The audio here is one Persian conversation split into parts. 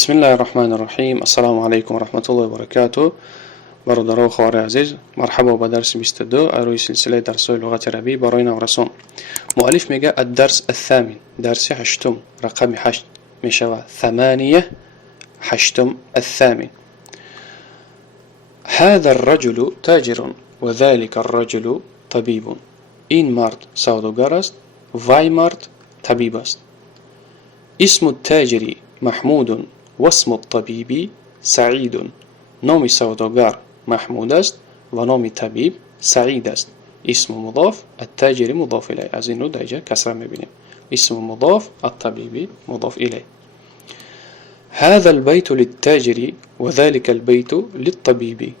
بسم الله الرحمن الرحيم. السلام عليكم ورحمة الله وبركاته. برادر خوار عزيز، مرحبا بدرس 22 أروي سلسلة درس اللغة العربية بروينا ورسوم. مؤلف ميجا الدرس الثامن، درس حشتم رقم حشت مشوا 8 حشتم الثامن. هذا الرجل تاجر وذلك الرجل طبيب. إن مارت سودوغارست فاي مارت طبيبست. اسم التاجر محمود واسم الطبيب سعيد. نوم سوداگر محمود است و نوم طبیب سعید است. اسم مضاف، التاجر مضاف إليه. از این رو در اینجا کسره میبینیم. اسم مضاف، الطبیب مضاف إليه. هذا البيت للتاجر وذلك البيت للطبيب.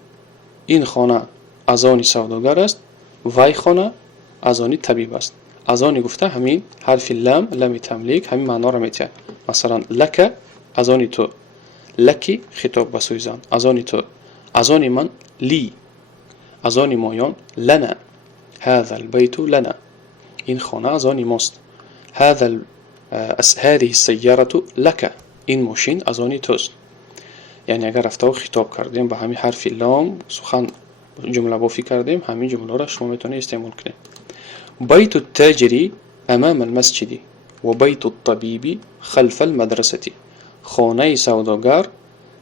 این خانه از آن سوداگر است، وای خانه از آن طبیب است. از آن گفته همین حرف لام، لام تملیک، همین معنا را میده. مثلا لک از آن تو، لکی خطاب به سوی زن، از آن تو، از آن من لی، از آن مایان لنا. هذا البيت لنا. این خانه از آن ماست. هذه السيارة لك. این ماشین از آن توست. یعنی اگر رفته و خطاب کردیم به همین حرف لام سخن جمله بافی کردیم، همین جمله را شما میتونید استعمال کنید. بيت التاجر امام المسجد و بيت الطبيب خلف المدرسة. خانه سوداگر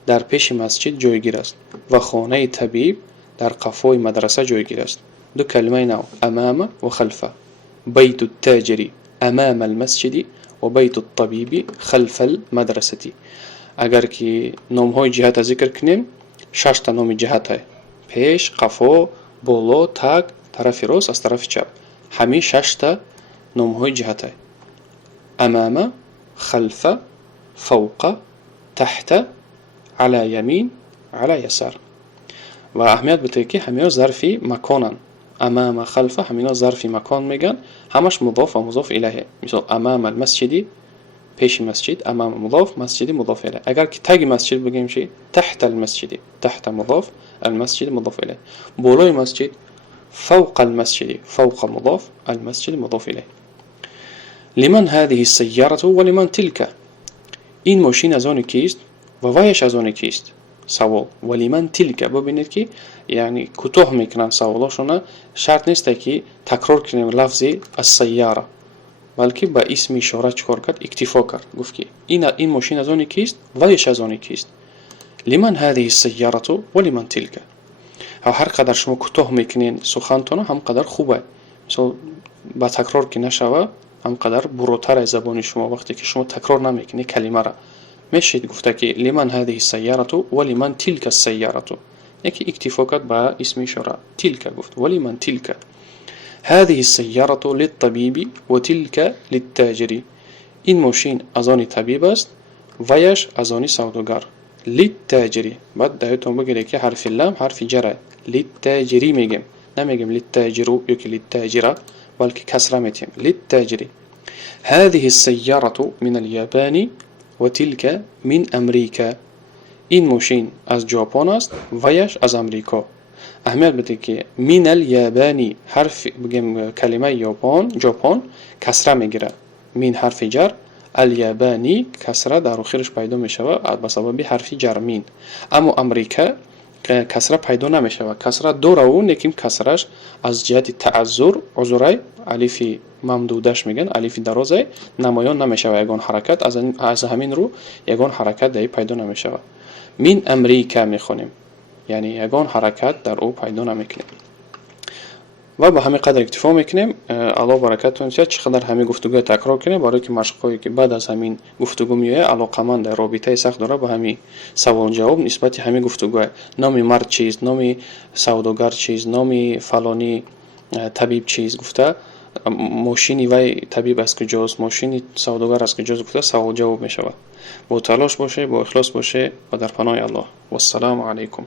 در پیش مسجد جایگیر است و خانه طبیب در قفای مدرسه جایگیر است. دو کلمه نو، امام و خلفه. بیت التاجر امام المسجد و بیت الطبیب خلف المدرسه. اگر که نام های جهت ذکر کنیم، 6 تا نام جهت های: پیش، قفا، بالا، تک، طرف راست از طرف چپ. همین 6 تا نام های جهت های: امام، خلفه، فوق، تحت، على يمين، على يسار. و اهمیت بده که همینا ظرفی مکانن. امام، خلفه همینا ظرفی مکان میگن. همش مضاف و مضاف الیه. مثلا امام المسجد پیش مسجد، امام مضاف، مسجد مضاف الیه. اگر که تگ مسجد بگیم چی؟ تحت المسجد، تحت مضاف، المسجد مضاف الیه. بالای مسجد فوق المسجد، فوق مضاف، المسجد مضاف الیه. لمن هذه السيارة ولمن تلك. این ماشین از آن کیست و وایش از آن کیست؟ سوال. ولی من تلک. ببینید که یعنی کوتاه میکنن سوالاشون. شرط نیست که تکرار کنیم لفظ السیاره، بلکه با اسم اشاره چکار کرد؟ اکتفا کرد. گفت که این ماشین از آن کیست، وایش از آن کیست. لمن هذه السیاره ولمن تلک. هر قدر شما کوتاه میکنین سخنتون هم قدر خوبه. مثلا با تکرار که نشوه هم قدر بروتر از زبان شما. وقتی که شما تکرار نمیکنی کلمه را، میشید گفته که لمن هذه السيارة ولمن تلك السيارة. یکی اکتفا کرد با اسم اشاره تلك، گفت ولمن تلك. هذه السيارة للطبيب وتلك للتاجر. این ماشین از آن طبیب است، ویش از آن سوداگر. للتاجر. بعد دهتون بگیره که حرف لام حرف جره. للتاجری میگیم، نمیگیم للتاجرو یا که للتاجره، بلکه کسره میتیم. للتاجر. هذه السيارة من اليابان وتلك من امریکا. این ماشین از ژاپن است، ویش از امریکا. اهمیت بده که من الیابانی حرف بگیم کلمه ژاپن کسره میگیره. من حرف جر، الیابانی کسره در آخرش پیدا میشوه به سبب حرف جر من. اما امریکا کسره پیدا نمیشوه. کسره داره و لیکن کسرش از جهت تعذر، عذرای الف ممدودش میگن، الف درازه نمایان نمیشوه. یگان حرکت از همین رو یگان حرکت در پیدا نمیشوه. من امریکا میخونیم، یعنی یگان حرکت در او پیدا نمیکنیم. و به همین قدر اکتفا میکنیم. الله برکتتون شه. چقدر همین گفتگو تکرار کنیم برای که مشقایی که بعد از همین گفتگو میایه علاقمند رابطه سخت داره با همین سوال جواب نسبت همین گفتگو. نام مرد چیست، نام سوداگر چیست، نام فلانی طبیب چیست. گفته ماشینی وای طبیب از کجاست، ماشینی سوداگر از کجاست. گفته سوال جواب میشود. با تلاش باشه، با اخلاص باشه و در پناه الله. و السلام علیکم.